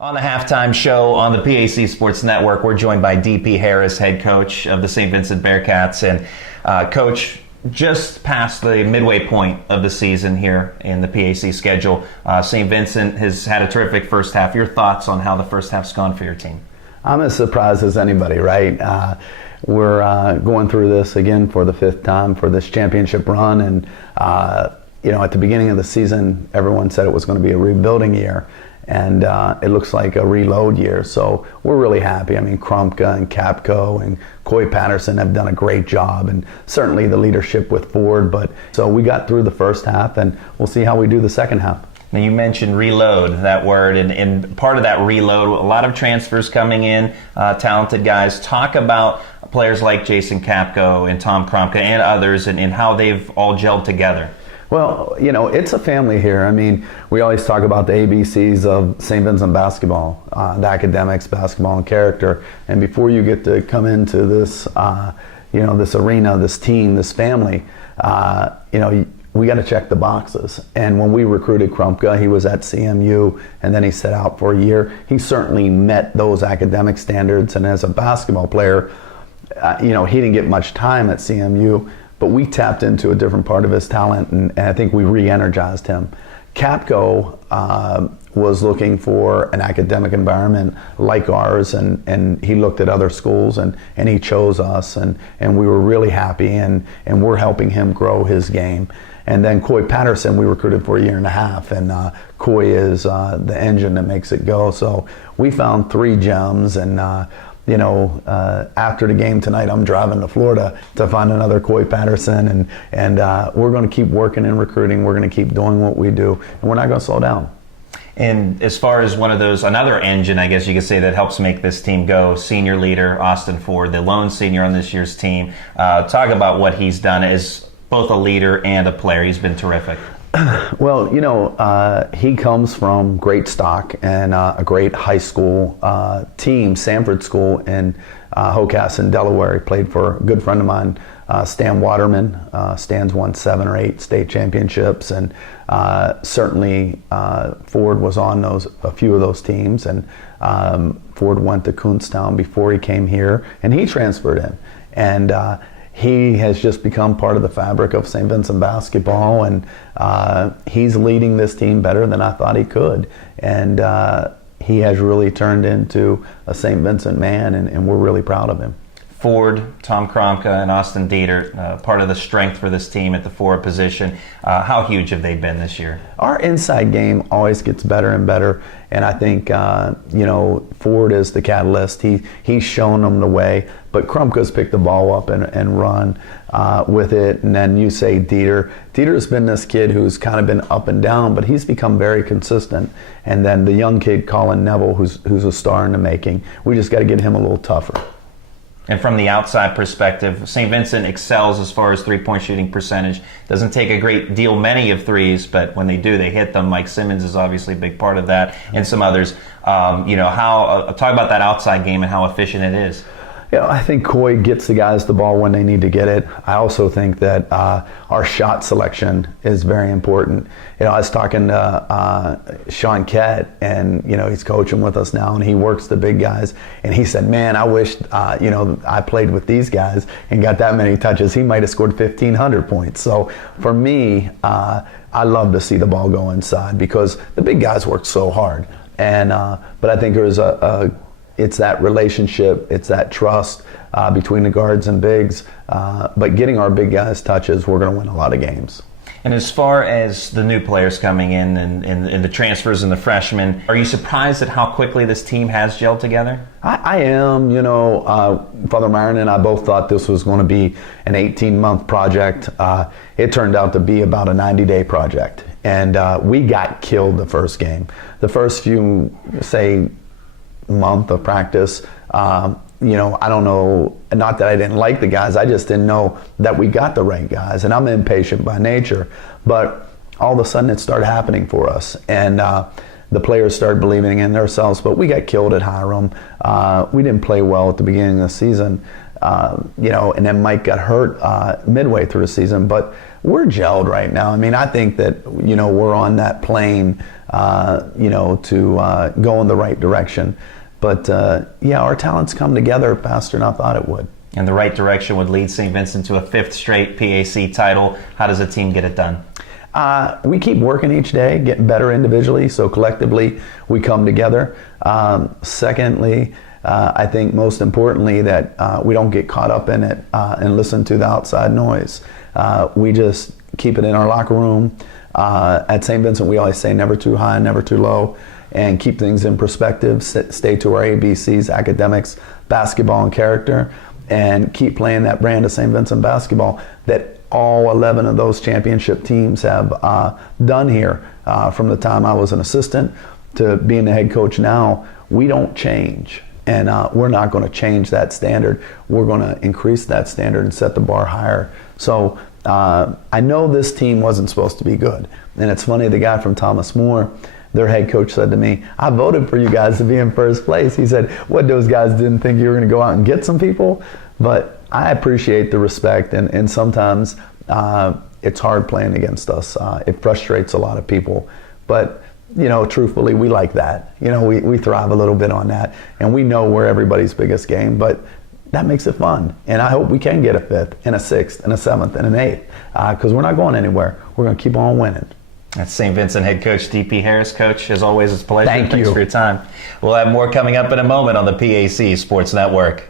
On the halftime show on the PAC Sports Network, we're joined by DP Harris, head coach of the Saint Vincent Bearcats. And Coach, just past the midway point of the season here in the PAC schedule, Saint Vincent has had a terrific first half. Your thoughts on how the first half's gone for your team? I'm as surprised as anybody, right? We're going through this again for the fifth time for this championship run. And, at the beginning of the season, everyone said it was going to be a rebuilding year. And it looks like a reload year. So we're really happy. I mean, Crumpka and Capco and Coy Patterson have done a great job, and certainly the leadership with Ford. But so we got through the first half, and we'll see how we do the second half. Now, you mentioned reload, that word, and part of that reload, a lot of transfers coming in, talented guys. Talk about players like Jason Capco and Tom Crumpka and others, and how they've all gelled together. Well, it's a family here. I mean, we always talk about the ABCs of Saint Vincent basketball, the academics, basketball, and character. And before you get to come into this, this arena, this team, this family, we got to check the boxes. And when we recruited Crumpka, he was at CMU, and then he set out for a year. He certainly met those academic standards. And as a basketball player, he didn't get much time at CMU. But we tapped into a different part of his talent, and I think we re-energized him. Capco was looking for an academic environment like ours, and he looked at other schools, and he chose us, and we were really happy, and we're helping him grow his game. And then Coy Patterson, we recruited for a year and a half, and Coy is the engine that makes it go. So we found 3 gems, and after the game tonight, I'm driving to Florida to find another Coy Patterson, and we're going to keep working and recruiting. We're going to keep doing what we do, and we're not going to slow down. And as far as another engine, I guess you could say, that helps make this team go, senior leader Austin Ford, the lone senior on this year's team. Talk about what he's done as both a leader and a player. He's been terrific. Well, he comes from great stock and a great high school team, Sanford School in Hocassin, Delaware. He played for a good friend of mine, Stan Waterman. Stan's won 7 or 8 state championships, and certainly Ford was on a few of those teams. And Ford went to Kuhnstown before he came here, and he transferred in. And he has just become part of the fabric of Saint Vincent basketball, and he's leading this team better than I thought he could. And he has really turned into a Saint Vincent man, and we're really proud of him. Ford, Tom Crumpka, and Austin Dieter, part of the strength for this team at the forward position. How huge have they been this year? Our inside game always gets better and better, and I think Ford is the catalyst. He's shown them the way, but Crumpka's picked the ball up and run with it. And then you say Dieter. Dieter's been this kid who's kind of been up and down, but he's become very consistent. And then the young kid Colin Neville, who's a star in the making. We just got to get him a little tougher. And from the outside perspective, St. Vincent excels as far as three-point shooting percentage. Doesn't take a great deal many of threes, but when they do, they hit them. Mike Simmons is obviously a big part of that, and some others. Talk about that outside game and how efficient it is. I think Coy gets the guys the ball when they need to get it. I also think that our shot selection is very important. I was talking to Sean Kett, and he's coaching with us now, and he works the big guys. And he said, "Man, I wish I played with these guys and got that many touches. He might have scored 1,500 points." So for me, I love to see the ball go inside because the big guys work so hard. And but I think there's it's that relationship, it's that trust between the guards and bigs. But getting our big guys touches, we're going to win a lot of games. And as far as the new players coming in and the transfers and the freshmen, are you surprised at how quickly this team has gelled together? I am. Father Myron and I both thought this was going to be an 18-month project. It turned out to be about a 90-day project. And we got killed the first game. The first few, month of practice, I don't know, not that I didn't like the guys, I just didn't know that we got the right guys, and I'm impatient by nature, but all of a sudden it started happening for us, and the players started believing in themselves, but we got killed at Hiram. We didn't play well at the beginning of the season, and then Mike got hurt midway through the season. But we're gelled right now. I mean, I think that, we're on that plane, to go in the right direction. But, our talents come together faster than I thought it would. And the right direction would lead St. Vincent to a 5th straight PAC title. How does a team get it done? We keep working each day, getting better individually, so collectively we come together. Secondly, I think most importantly that we don't get caught up in it and listen to the outside noise. We just keep it in our locker room. At St. Vincent, we always say never too high, never too low, and keep things in perspective, stay to our ABCs, academics, basketball, and character, and keep playing that brand of St. Vincent basketball that all 11 of those championship teams have done here. From the time I was an assistant to being the head coach now, we don't change. And we're not going to change that standard. We're going to increase that standard and set the bar higher. So I know this team wasn't supposed to be good. And it's funny, the guy from Thomas More, their head coach, said to me, I voted for you guys to be in first place. He said, what, those guys didn't think you were going to go out and get some people? But I appreciate the respect, and sometimes it's hard playing against us. It frustrates a lot of people. But, truthfully, we like that. We thrive a little bit on that. And we know we're everybody's biggest game, but that makes it fun. And I hope we can get a 5th and a 6th and a 7th and an 8th because we're not going anywhere. We're going to keep on winning. That's St. Vincent head coach DP Harris. Coach, as always, it's a pleasure. Thanks for your time. We'll have more coming up in a moment on the PAC Sports Network.